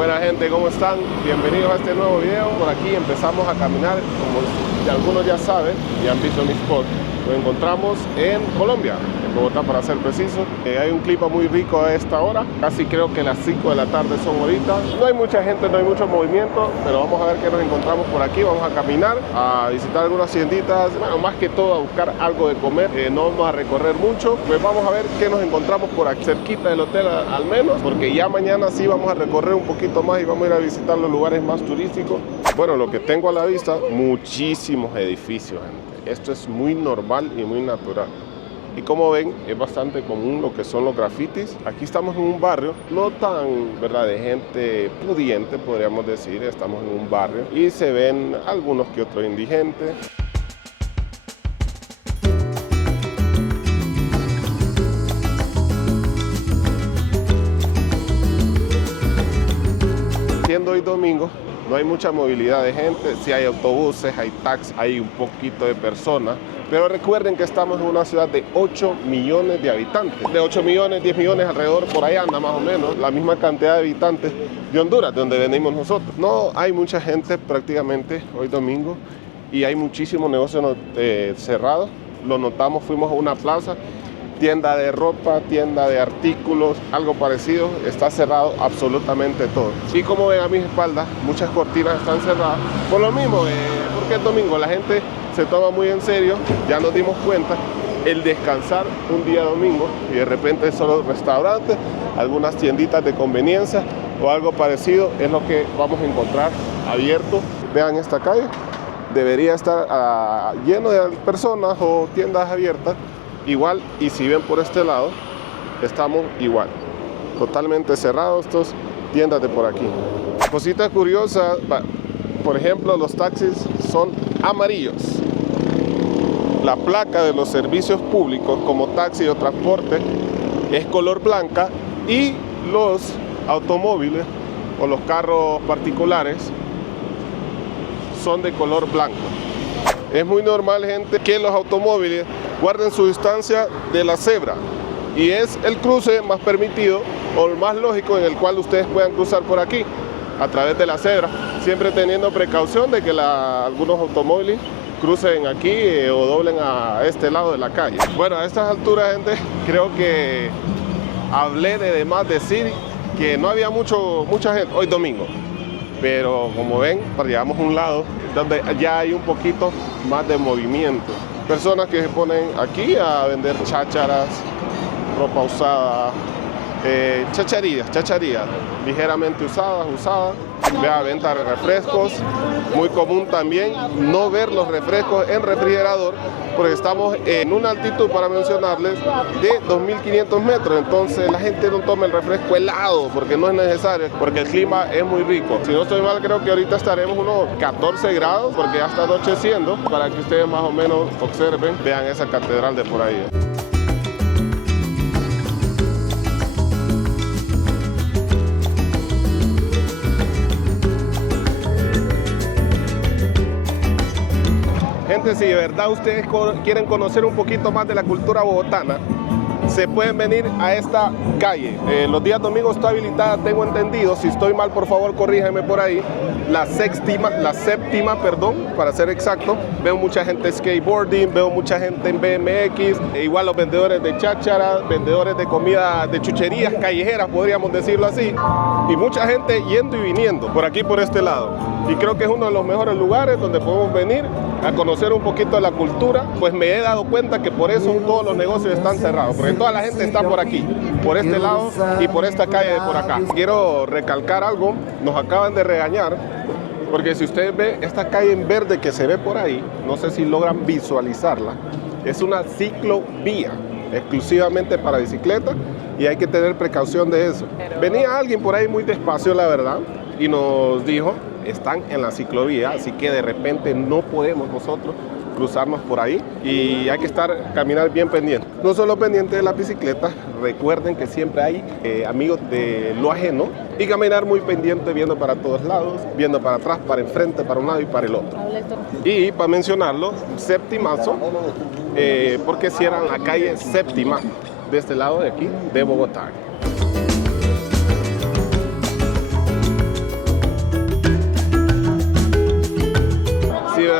Buena gente, ¿cómo están? Bienvenidos a este nuevo video. Por aquí empezamos a caminar, como algunos ya saben y han visto mi spot. Nos encontramos en Colombia, en Bogotá para ser preciso. Hay un clima muy rico a esta hora, casi creo que las 5 de la tarde son ahorita. No hay mucha gente, no hay mucho movimiento, pero vamos a ver qué nos encontramos por aquí. Vamos a caminar, a visitar algunas tienditas, bueno, más que todo a buscar algo de comer. No vamos a recorrer mucho, pues vamos a ver qué nos encontramos por aquí, cerquita del hotel al menos, porque ya mañana sí vamos a recorrer un poquito más y vamos a ir a visitar los lugares más turísticos. Bueno, lo que tengo a la vista, muchísimos edificios, gente. Esto es muy normal y muy natural. Y como ven, es bastante común lo que son los grafitis. Aquí estamos en un barrio no tan, ¿verdad?, de gente pudiente, podríamos decir. Estamos en un barrio y se ven algunos que otros indigentes. Siendo hoy domingo, no hay mucha movilidad de gente, sí hay autobuses, hay taxis, hay un poquito de personas, pero recuerden que estamos en una ciudad de 8 millones de habitantes. De 8 millones, 10 millones alrededor, por ahí anda más o menos, la misma cantidad de habitantes de Honduras, de donde venimos nosotros. No hay mucha gente prácticamente hoy domingo y hay muchísimos negocios cerrados. Lo notamos, fuimos a una plaza, tienda de ropa, tienda de artículos, algo parecido, está cerrado absolutamente todo. Y como ven a mis espaldas, muchas cortinas están cerradas. Por lo mismo, porque es domingo, la gente se toma muy en serio, ya nos dimos cuenta, el descansar un día domingo y de repente solo restaurantes, algunas tienditas de conveniencia o algo parecido es lo que vamos a encontrar abierto. Vean esta calle, debería estar lleno de personas o tiendas abiertas. Igual, y si ven por este lado, estamos igual, totalmente cerrados estos tiendas de por aquí. Cositas curiosas, por ejemplo, los taxis son amarillos. La placa de los servicios públicos como taxi o transporte es color blanca y los automóviles o los carros particulares son de color blanco. Es muy normal, gente, que los automóviles guarden su distancia de la cebra y es el cruce más permitido o el más lógico en el cual ustedes puedan cruzar por aquí a través de la cebra, siempre teniendo precaución de que algunos automóviles crucen aquí o doblen a este lado de la calle. Bueno, a estas alturas, gente, creo que hablé de más decir que no había mucha gente hoy domingo, pero como ven, llegamos a un lado donde ya hay un poquito más de movimiento. Personas que se ponen aquí a vender chácharas, ropa usada, chacharías, ligeramente usadas. Vea, venta de refrescos. Muy común también no ver los refrescos en refrigerador, porque estamos en una altitud, para mencionarles, de 2.500 metros. Entonces la gente no toma el refresco helado porque no es necesario, porque el clima es muy rico. Si no estoy mal, creo que ahorita estaremos unos 14 grados, porque ya está anocheciendo, para que ustedes más o menos observen, vean esa catedral de por ahí. Gente, si de verdad ustedes quieren conocer un poquito más de la cultura bogotana, se pueden venir a esta calle. Los días domingos está habilitada, tengo entendido. Si estoy mal, por favor, corríjanme por ahí. La séptima, para ser exacto. Veo mucha gente skateboarding, veo mucha gente en BMX, igual los vendedores de cháchara, vendedores de comida, de chucherías callejeras, podríamos decirlo así, y mucha gente yendo y viniendo por aquí, por este lado. Y creo que es uno de los mejores lugares donde podemos venir a conocer un poquito de la cultura. Pues me he dado cuenta que por eso todos los negocios están cerrados, porque toda la gente está por aquí, por este lado y por esta calle de por acá. Quiero recalcar algo, nos acaban de regañar, porque si ustedes ven esta calle en verde que se ve por ahí, no sé si logran visualizarla, es una ciclovía exclusivamente para bicicleta y hay que tener precaución de eso. Venía alguien por ahí muy despacio, la verdad, y nos dijo, están en la ciclovía, así que de repente no podemos nosotros cruzarnos por ahí y hay que caminar bien pendiente. No solo pendiente de la bicicleta, recuerden que siempre hay amigos de lo ajeno y caminar muy pendiente, viendo para todos lados, viendo para atrás, para enfrente, para un lado y para el otro. Y para mencionarlo, Septimazo, porque cierran la calle Séptima de este lado de aquí, de Bogotá.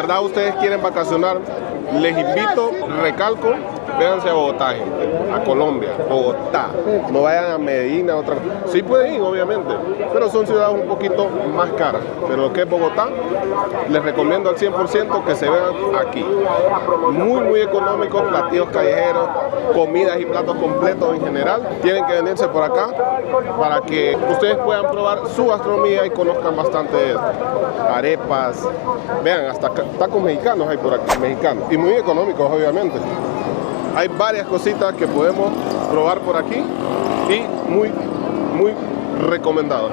verdad ustedes quieren vacacionar, les invito, recalco, véanse a Bogotá, gente, a Colombia, Bogotá. No vayan a Medellín, a otra cosa. Sí pueden ir, obviamente, pero son ciudades un poquito más caras. Pero lo que es Bogotá, les recomiendo al 100% que se vean aquí. Muy, muy económicos, platillos callejeros, comidas y platos completos en general. Tienen que venirse por acá para que ustedes puedan probar su gastronomía y conozcan bastante de esto. Arepas, vean, hasta tacos mexicanos hay por aquí, mexicanos. Y muy económicos, obviamente. Hay varias cositas que podemos probar por aquí y muy, muy recomendado.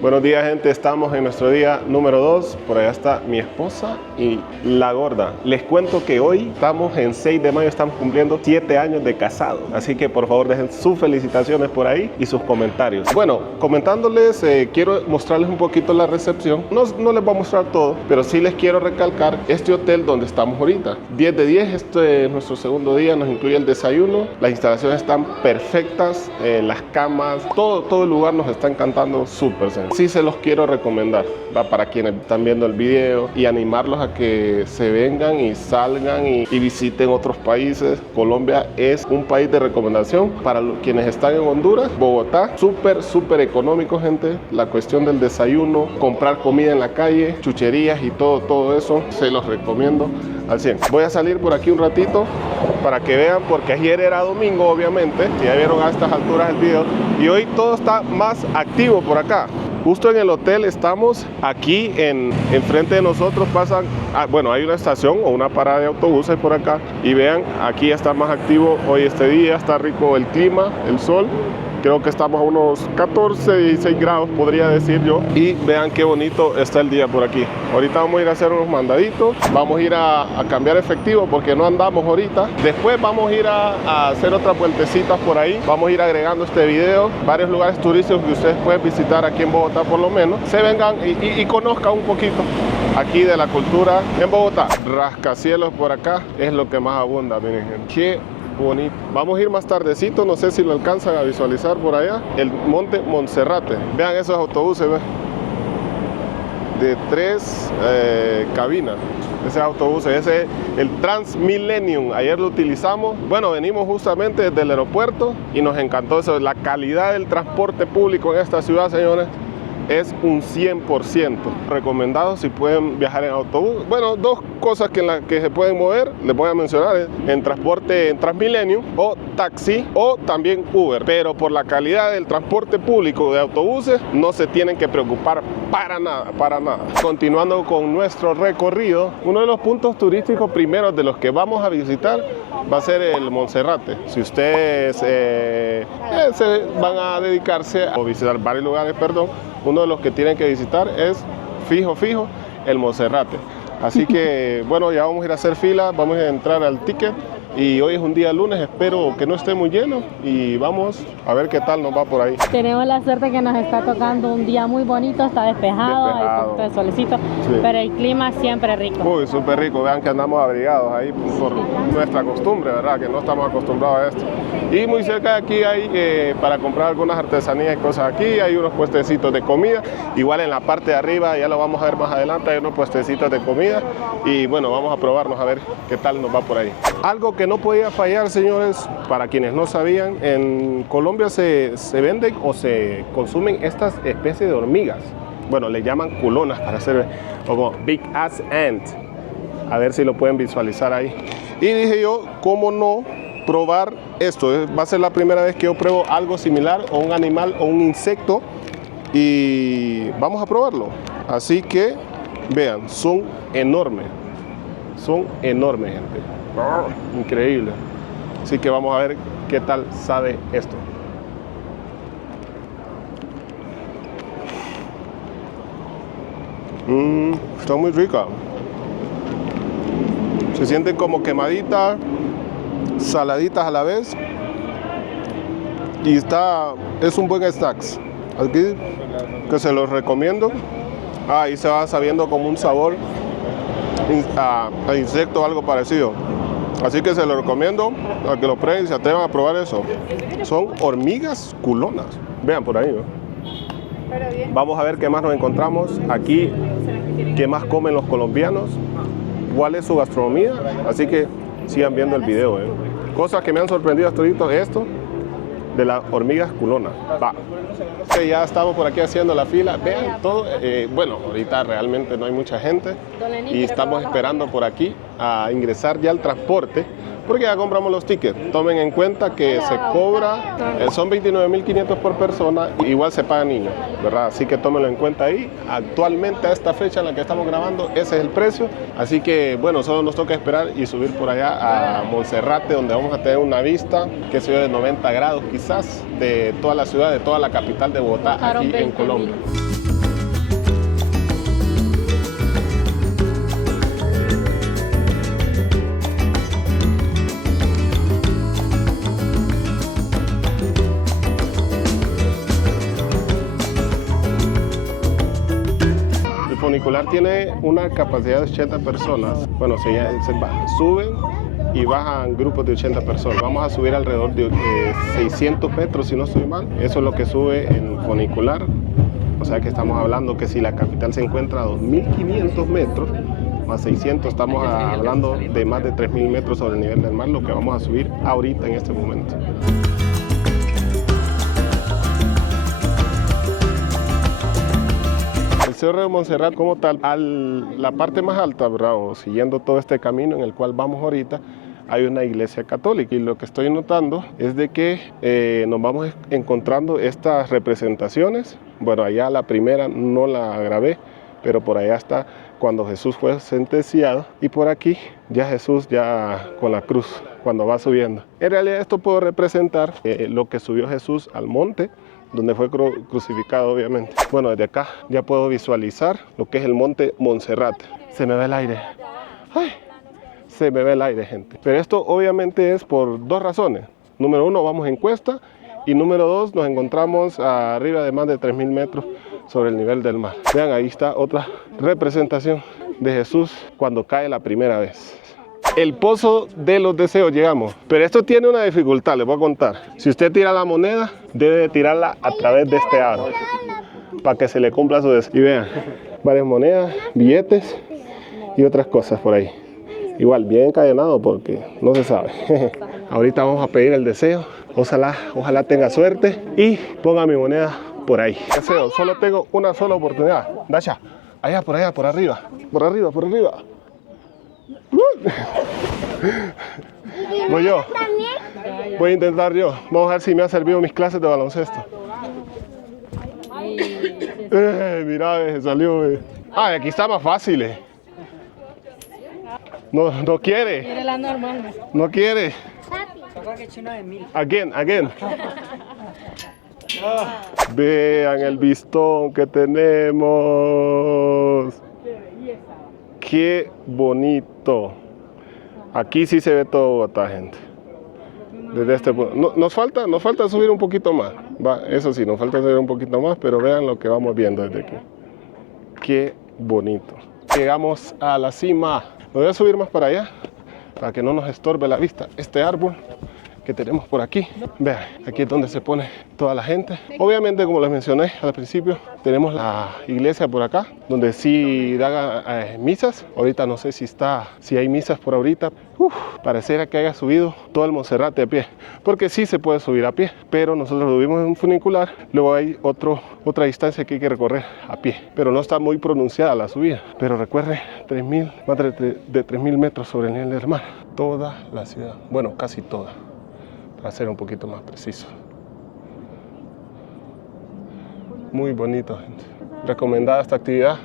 Buenos días, gente, estamos en nuestro día número 2, por allá está mi esposa y la gorda. Les cuento que hoy estamos en 6 de mayo, estamos cumpliendo 7 años de casado, así que por favor dejen sus felicitaciones por ahí y sus comentarios. Bueno, comentándoles, quiero mostrarles un poquito la recepción, no les voy a mostrar todo, pero sí les quiero recalcar este hotel donde estamos ahorita. 10 de 10, este es nuestro segundo día, nos incluye el desayuno, las instalaciones están perfectas, las camas, todo el lugar nos está encantando súper. Sí se los quiero recomendar, ¿va? Para quienes están viendo el video y animarlos a que se vengan y salgan y visiten otros países. Colombia es un país de recomendación para quienes están en Honduras. Bogotá, súper económico, gente. La cuestión del desayuno, comprar comida en la calle, chucherías y todo eso, se los recomiendo al 100. Voy a salir por aquí un ratito para que vean, porque ayer era domingo, obviamente, ya vieron a estas alturas el video, y hoy todo está más activo por acá. Justo en el hotel estamos, aquí enfrente de nosotros pasan, bueno, hay una estación o una parada de autobuses por acá, y vean, aquí ya está más activo hoy este día, está rico el clima, el sol. Creo que estamos a unos 14, 16 grados, podría decir yo. Y vean qué bonito está el día por aquí. Ahorita vamos a ir a hacer unos mandaditos. Vamos a ir a cambiar efectivo porque no andamos ahorita. Después vamos a ir a hacer otras vueltecitas por ahí. Vamos a ir agregando este video. Varios lugares turísticos que ustedes pueden visitar aquí en Bogotá por lo menos. Se vengan y conozcan un poquito aquí de la cultura en Bogotá. Rascacielos por acá es lo que más abunda, miren, gente. Qué bonito. Vamos a ir más tardecito, no sé si lo alcanzan a visualizar por allá, el monte Monserrate. Vean esos autobuses, ¿ves? De 3 cabinas. Ese autobús, ese es el Transmillennium. Ayer lo utilizamos. Bueno, venimos justamente desde el aeropuerto y nos encantó eso. La calidad del transporte público en esta ciudad, señores, es un 100% recomendado si pueden viajar en autobús. Bueno, dos cosas que en las que se pueden mover, les voy a mencionar, en transporte en Transmilenio o taxi o también Uber. Pero por la calidad del transporte público de autobuses no se tienen que preocupar para nada. Continuando con nuestro recorrido, uno de los puntos turísticos primeros de los que vamos a visitar va a ser el Monserrate. Si ustedes se van a dedicarse a visitar varios lugares, uno de los que tienen que visitar es fijo el Monserrate. Así que bueno, ya vamos a ir a hacer fila, vamos a entrar al ticket y hoy es un día lunes, espero que no esté muy lleno y vamos a ver qué tal nos va por ahí. Tenemos la suerte que nos está tocando un día muy bonito, está despejado. Hay un poquito de solecito, sí. Pero el clima siempre rico. Uy, súper rico, vean que andamos abrigados ahí por nuestra costumbre, ¿verdad? Que no estamos acostumbrados a esto. Y muy cerca de aquí hay para comprar algunas artesanías y cosas aquí, hay unos puestecitos de comida, igual en la parte de arriba, ya lo vamos a ver más adelante, hay unos puestecitos de comida y bueno, vamos a probarnos a ver qué tal nos va por ahí. Algo que no podía fallar, señores, para quienes no sabían, en Colombia se venden o se consumen estas especies de hormigas. Bueno, le llaman culonas para hacer como Big Ass Ant. A ver si lo pueden visualizar ahí. Y dije yo, ¿cómo no probar esto? Va a ser la primera vez que yo pruebo algo similar o un animal o un insecto y vamos a probarlo. Así que vean, son enormes, gente. Increíble. Así que vamos a ver qué tal sabe esto. Está muy rica. Se sienten como quemaditas, saladitas a la vez. Y es un buen snacks. Aquí que se los recomiendo. Ahí se va sabiendo como un sabor a insecto o algo parecido. Así que se lo recomiendo a que lo prueben y se atrevan a probar eso. Son hormigas culonas. Vean por ahí, ¿no? Vamos a ver qué más nos encontramos aquí, qué más comen los colombianos, cuál es su gastronomía. Así que sigan viendo el video. Cosas que me han sorprendido hasta ahorita, esto de las hormigas culonas. Va. Ya estamos por aquí haciendo la fila. Vean todo. Bueno, ahorita realmente no hay mucha gente y estamos esperando por aquí a ingresar ya al transporte porque ya compramos los tickets. Tomen en cuenta que se cobra, son 29.500 por persona, igual se paga niños, ¿verdad? Así que tómenlo en cuenta ahí. Actualmente a esta fecha en la que estamos grabando, ese es el precio. Así que bueno, solo nos toca esperar y subir por allá a Monserrate, donde vamos a tener una vista, que se ve de 90 grados quizás, de toda la ciudad, de toda la capital de Bogotá, aquí en Colombia. El funicular tiene una capacidad de 80 personas. Bueno, suben y bajan grupos de 80 personas. Vamos a subir alrededor de 600 metros, si no estoy mal. Eso es lo que sube en funicular. O sea que estamos hablando que si la capital se encuentra a 2.500 metros, más 600, estamos hablando de más de 3.000 metros sobre el nivel del mar, lo que vamos a subir ahorita en este momento. El Cerro de Monserrate como tal, a la parte más alta, ¿verdad? O siguiendo todo este camino en el cual vamos ahorita, hay una iglesia católica, y lo que estoy notando es de que nos vamos encontrando estas representaciones. Bueno, allá la primera no la grabé, pero por allá está cuando Jesús fue sentenciado, y por aquí ya Jesús ya con la cruz cuando va subiendo. En realidad esto puede representar lo que subió Jesús al monte, donde fue crucificado, obviamente. Bueno, desde acá ya puedo visualizar lo que es el monte Monserrate. Se me ve el aire. ¡Ay! Se me ve el aire, gente. Pero esto obviamente es por dos razones. Número uno, vamos en cuesta, y número dos, nos encontramos arriba de más de 3.000 metros sobre el nivel del mar. Vean, ahí está otra representación de Jesús cuando cae la primera vez. El pozo de los deseos llegamos, pero esto tiene una dificultad, les voy a contar. Si usted tira la moneda, debe de tirarla a través de este aro para que se le cumpla su deseo. Y vean, varias monedas, billetes y otras cosas por ahí. Igual, bien encadenado porque no se sabe. Ahorita vamos a pedir el deseo. Ojalá tenga suerte y ponga mi moneda por ahí. Deseo, solo tengo una sola oportunidad. Dasha, allá, por allá, por arriba. Por arriba, por arriba. Voy yo. Voy a intentar yo. Vamos a ver si me ha servido mis clases de baloncesto. Mira, salió. Ah, aquí está más fácil. No quiere. Quiere la normal. No quiere. Again. Vean el vistón que tenemos. Qué bonito. Aquí sí se ve todo Bogotá, gente. Desde este punto. Nos falta subir un poquito más. Eso sí, nos falta subir un poquito más, pero vean lo que vamos viendo desde aquí. Qué bonito. Llegamos a la cima. Me voy a subir más para allá, para que no nos estorbe la vista. Este árbol que tenemos por aquí, vean, aquí es donde se pone toda la gente. Obviamente, como les mencioné al principio, tenemos la iglesia por acá, donde sí da misas. Ahorita no sé si hay misas por ahorita. Pareciera que haya subido todo el Monserrate a pie, porque sí se puede subir a pie, pero nosotros lo vimos en un funicular. Luego hay otra distancia que hay que recorrer a pie, pero no está muy pronunciada la subida. Pero recuerde, más de 3.000 metros sobre el nivel del mar. Toda la ciudad, bueno, casi toda, para ser un poquito más preciso. Muy bonito, gente. Recomendada esta actividad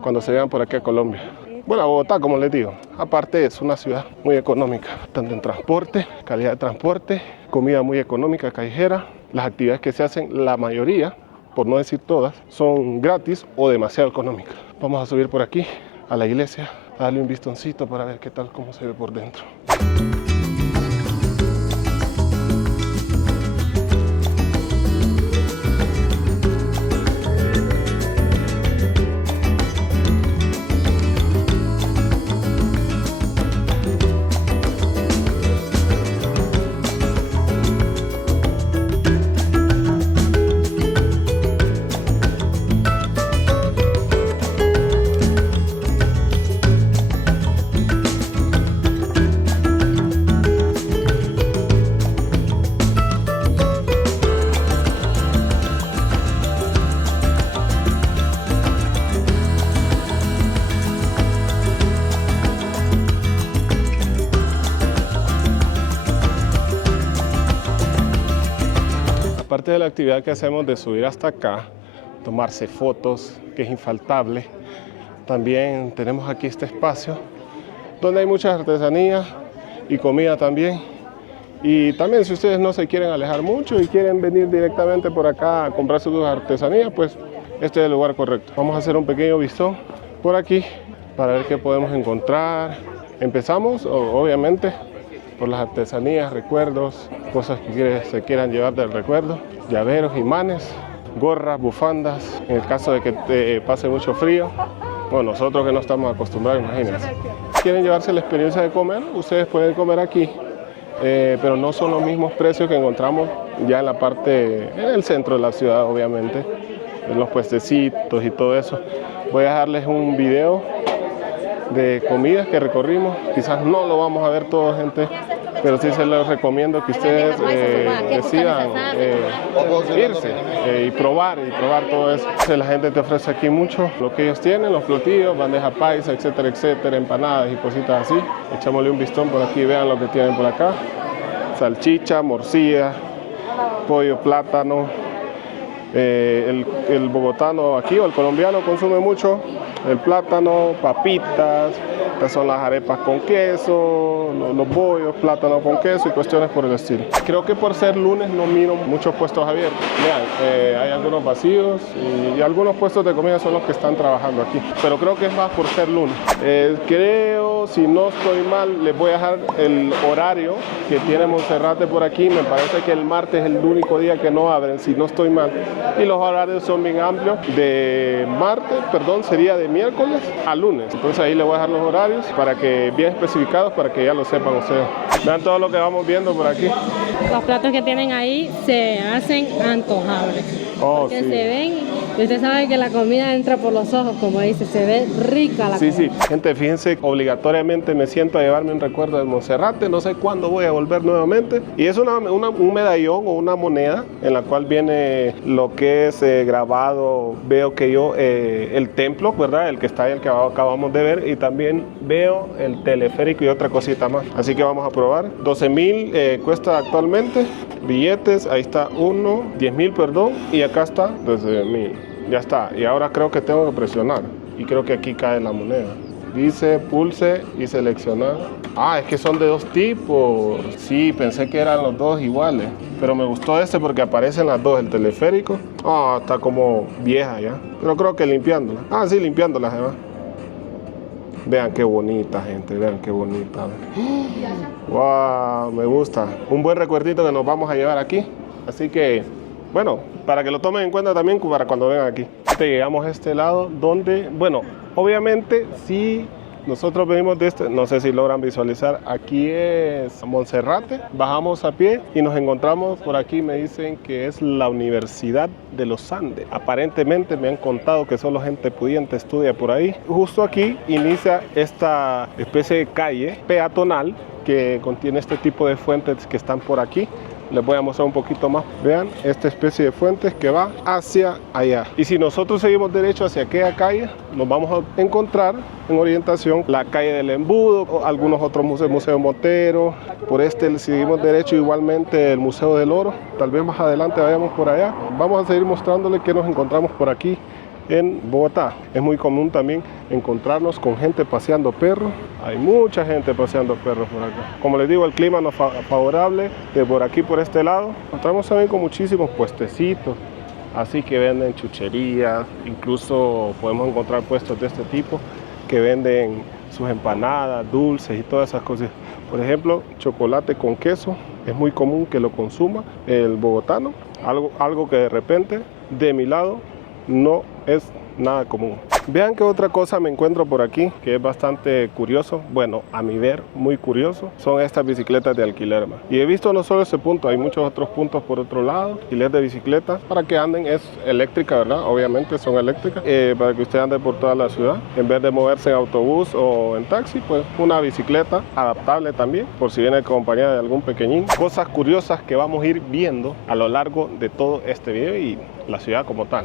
cuando se vean por aquí a Colombia. Bueno, Bogotá, como les digo, aparte es una ciudad muy económica, tanto en transporte, calidad de transporte, comida muy económica, callejera. Las actividades que se hacen, la mayoría, por no decir todas, son gratis o demasiado económicas. Vamos a subir por aquí a la iglesia, a darle un vistoncito para ver qué tal, cómo se ve por dentro. Aparte de la actividad que hacemos de subir hasta acá, tomarse fotos, que es infaltable, también tenemos aquí este espacio donde hay muchas artesanías y comida también. Y también si ustedes no se quieren alejar mucho y quieren venir directamente por acá a comprar sus artesanías, pues este es el lugar correcto. Vamos a hacer un pequeño vistón por aquí para ver qué podemos encontrar. Empezamos, obviamente, por las artesanías, recuerdos, cosas que se quieran llevar del recuerdo, llaveros, imanes, gorras, bufandas, en el caso de que pase mucho frío. Bueno, nosotros que no estamos acostumbrados, imagínense. Si quieren llevarse la experiencia de comer, ustedes pueden comer aquí, pero no son los mismos precios que encontramos ya en la parte, en el centro de la ciudad, obviamente, en los puestecitos y todo eso. Voy a dejarles un video de comidas que recorrimos. Quizás no lo vamos a ver todo, gente, pero sí se los recomiendo que ustedes decidan irse y probar todo eso. La gente te ofrece aquí mucho lo que ellos tienen, los platillos, bandeja paisa, etcétera, etcétera, empanadas y cositas así. Echámosle un vistón por aquí, vean lo que tienen por acá. Salchicha, morcilla, pollo, plátano. El bogotano aquí o el colombiano consume mucho el plátano, papitas, estas son las arepas con queso, los bollos, plátano con queso y cuestiones por el estilo. Creo que por ser lunes no miro muchos puestos abiertos. Vean, hay algunos vacíos y algunos puestos de comida son los que están trabajando aquí, pero creo que es más por ser lunes. Creo, si no estoy mal, les voy a dejar el horario que tiene Monserrate por aquí. Me parece que el martes es el único día que no abren, si no estoy mal. Y los horarios son bien amplios, sería de miércoles a lunes. Entonces ahí les voy a dejar los horarios para que bien especificados, para que ya lo sepan ustedes. Vean todo lo que vamos viendo por aquí. Los platos que tienen ahí se hacen antojables. Porque sí, se ven, y usted sabe que la comida entra por los ojos, como dice, se ve rica la comida. Sí, gente, fíjense, obligatoriamente me siento a llevarme un recuerdo de Monserrate, no sé cuándo voy a volver nuevamente. Y es un medallón o una moneda en la cual viene lo que es grabado, veo que el templo, ¿verdad? El que está ahí, el que acabamos de ver, y también veo el teleférico y otra cosita más. Así que vamos a probar. 12.000 cuesta actualmente, billetes, ahí está uno, 10.000, perdón, y acá está 12.000. Ya está, y ahora creo que tengo que presionar, y creo que aquí cae la moneda. Dice pulse y seleccionar. Ah, es que son de dos tipos. Sí, pensé que eran los dos iguales, pero me gustó este porque aparecen las dos, el teleférico. Ah, está como vieja ya, pero creo que limpiándola. Ah, sí, limpiándola se va. Vean qué bonita, gente, vean qué bonita. Wow, me gusta. Un buen recuerdito que nos vamos a llevar aquí. Así que, bueno, para que lo tomen en cuenta también para cuando vengan aquí. Llegamos a este lado donde, bueno, obviamente si nosotros venimos de este, no sé si logran visualizar, aquí es Monserrate, bajamos a pie y nos encontramos por aquí, me dicen que es la Universidad de los Andes. Aparentemente me han contado que solo gente pudiente estudia por ahí. Justo aquí inicia esta especie de calle peatonal que contiene este tipo de fuentes que están por aquí. Les voy a mostrar un poquito más. Vean esta especie de fuentes que va hacia allá. Y si nosotros seguimos derecho hacia aquella calle, nos vamos a encontrar en orientación la calle del Embudo, o algunos otros museos, Museo Motero. Por este seguimos derecho, igualmente el Museo del Oro. Tal vez más adelante vayamos por allá. Vamos a seguir mostrándole qué nos encontramos por aquí en Bogotá. Es muy común también encontrarnos con gente paseando perros. Hay mucha gente paseando perros por acá. Como les digo, el clima no es favorable de por aquí, por este lado. Encontramos también con muchísimos puestecitos, así que venden chucherías. Incluso podemos encontrar puestos de este tipo que venden sus empanadas, dulces y todas esas cosas. Por ejemplo, chocolate con queso. Es muy común que lo consuma el bogotano. Algo que de repente, de mi lado, no es nada común. Vean que otra cosa me encuentro por aquí que es bastante curioso, bueno, a mi ver, muy curioso, son estas bicicletas de alquiler. Y he visto no solo ese punto, hay muchos otros puntos por otro lado, alquiler de bicicletas para que anden, es eléctrica, ¿verdad? Obviamente son eléctricas, para que usted ande por toda la ciudad, en vez de moverse en autobús o en taxi, pues una bicicleta adaptable también, por si viene acompañada de algún pequeñín. Cosas curiosas que vamos a ir viendo a lo largo de todo este video y la ciudad como tal.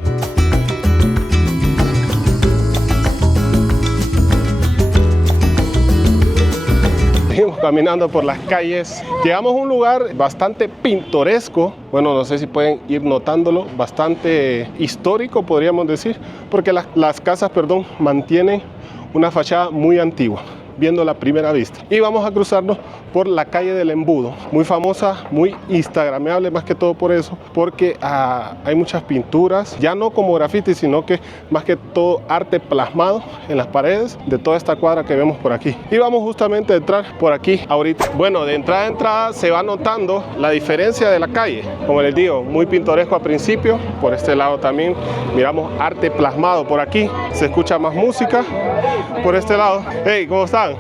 Seguimos caminando por las calles. Llegamos a un lugar bastante pintoresco, bueno, no sé si pueden ir notándolo, bastante histórico podríamos decir, porque las casas, perdón, mantienen una fachada muy antigua, viendo la primera vista. Y vamos a cruzarnos por la calle del Embudo, muy famosa, muy instagrameable más que todo por eso, porque hay muchas pinturas, ya no como graffiti, sino que más que todo arte plasmado en las paredes de toda esta cuadra que vemos por aquí. Y vamos justamente a entrar por aquí ahorita. Bueno, de entrada a entrada se va notando la diferencia de la calle. Como les digo, muy pintoresco al principio, por este lado también miramos arte plasmado. Por aquí se escucha más música, por este lado. Hey, ¿cómo están?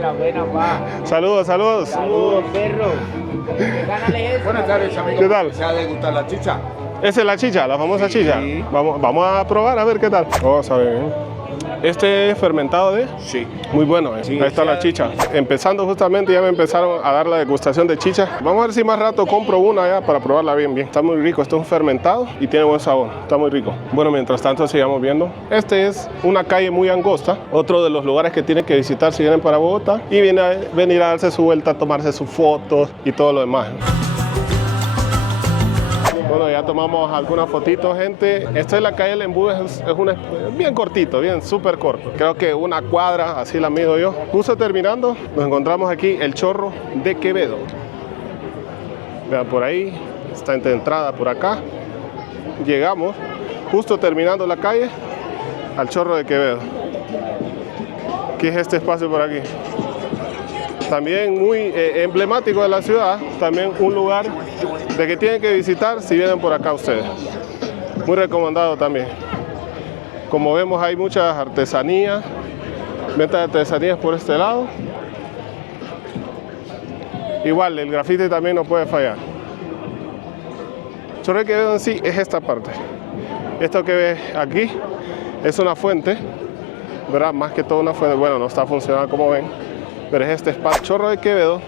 La buena, pa. Saludos, saludos. Saludos, perro. Buenas tardes, amigo. ¿Qué tal? ¿Se ha de gustar la chicha? Esa es la chicha, la famosa chicha. Vamos a probar a ver qué tal. Vamos a ver. Este es fermentado de... Sí. Muy bueno, ¿eh? Sí, ahí está la chicha. Empezando justamente ya me empezaron a dar la degustación de chicha. Vamos a ver si más rato compro una ya para probarla bien. Está muy rico, esto es un fermentado y tiene buen sabor. Está muy rico. Bueno, mientras tanto sigamos viendo. Este es una calle muy angosta. Otro de los lugares que tienen que visitar si vienen para Bogotá. Y venir a darse su vuelta, a tomarse sus fotos y todo lo demás. Bueno, ya tomamos algunas fotitos, gente. Esta es la calle del Embudo, es bien cortito, bien súper corto. Creo que una cuadra, así la mido yo. Justo terminando, nos encontramos aquí el Chorro de Quevedo. Vean por ahí, está en entrada por acá. Llegamos, justo terminando la calle, al Chorro de Quevedo. ¿Qué es este espacio por aquí? También muy emblemático de la ciudad, también un lugar de que tienen que visitar si vienen por acá ustedes. Muy recomendado también. Como vemos hay muchas artesanías, venta de artesanías por este lado. Igual, el grafiti también no puede fallar. Chorro de Quevedo en sí es esta parte. Esto que ves aquí es una fuente, ¿verdad? Más que todo una fuente, bueno, no está funcionando como ven. Pero es este espacio. Chorro de Quevedo,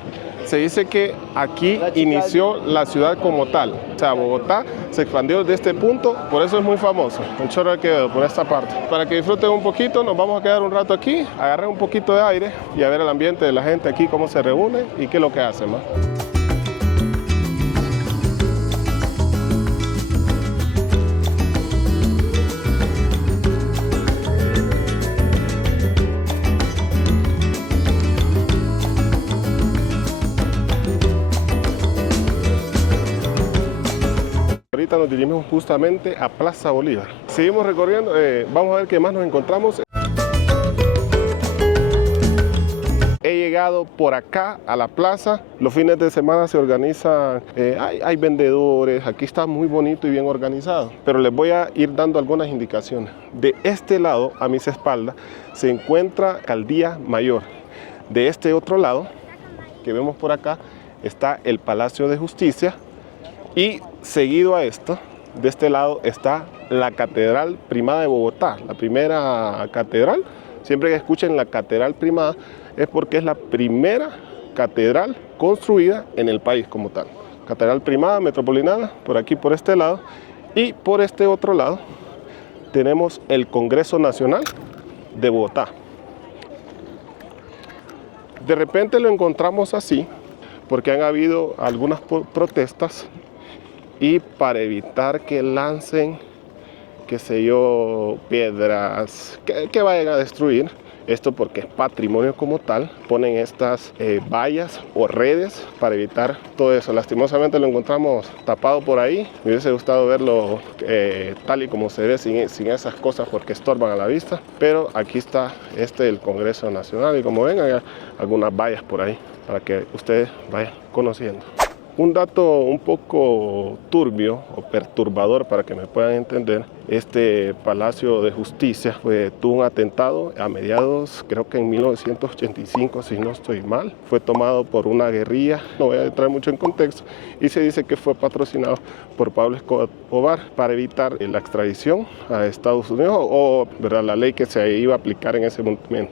se dice que aquí inició la ciudad como tal. O sea, Bogotá se expandió desde este punto, por eso es muy famoso, el Chorro de Quevedo, por esta parte. Para que disfruten un poquito, nos vamos a quedar un rato aquí, agarrar un poquito de aire y a ver el ambiente de la gente aquí, cómo se reúne y qué es lo que hacen, ¿no? Ahorita nos dirigimos justamente a Plaza Bolívar. Seguimos recorriendo, vamos a ver qué más nos encontramos. He llegado por acá a la plaza, los fines de semana se organizan, hay vendedores, aquí está muy bonito y bien organizado. Pero les voy a ir dando algunas indicaciones. De este lado, a mis espaldas, se encuentra Alcaldía Mayor. De este otro lado, que vemos por acá, está el Palacio de Justicia. Y seguido a esto, de este lado está la Catedral Primada de Bogotá, la primera catedral. Siempre que escuchen la Catedral Primada es porque es la primera catedral construida en el país como tal. Catedral Primada Metropolitana, por aquí por este lado. Y por este otro lado tenemos el Congreso Nacional de Bogotá. De repente lo encontramos así porque han habido algunas protestas. Y para evitar que lancen, qué sé yo, piedras que vayan a destruir, esto porque es patrimonio como tal, ponen estas vallas o redes para evitar todo eso. Lastimosamente lo encontramos tapado por ahí. Me hubiese gustado verlo tal y como se ve sin esas cosas porque estorban a la vista. Pero aquí está el Congreso Nacional y como ven hay algunas vallas por ahí para que ustedes vayan conociendo. Un dato un poco turbio o perturbador para que me puedan entender, este Palacio de Justicia tuvo un atentado a mediados, creo que en 1985, si no estoy mal. Fue tomado por una guerrilla, no voy a entrar mucho en contexto, y se dice que fue patrocinado por Pablo Escobar para evitar la extradición a Estados Unidos o ¿verdad?, la ley que se iba a aplicar en ese momento.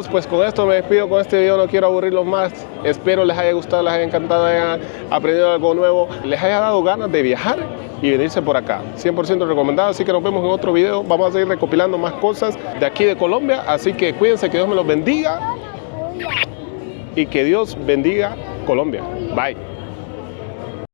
amigos, pues con esto me despido con este video, no quiero aburrirlos más. Espero les haya gustado, les haya encantado, hayan aprendido algo nuevo, les haya dado ganas de viajar y venirse por acá. 100% recomendado, así que nos vemos en otro video. Vamos a seguir recopilando más cosas de aquí de Colombia, así que cuídense, que Dios me los bendiga y que Dios bendiga Colombia. Bye.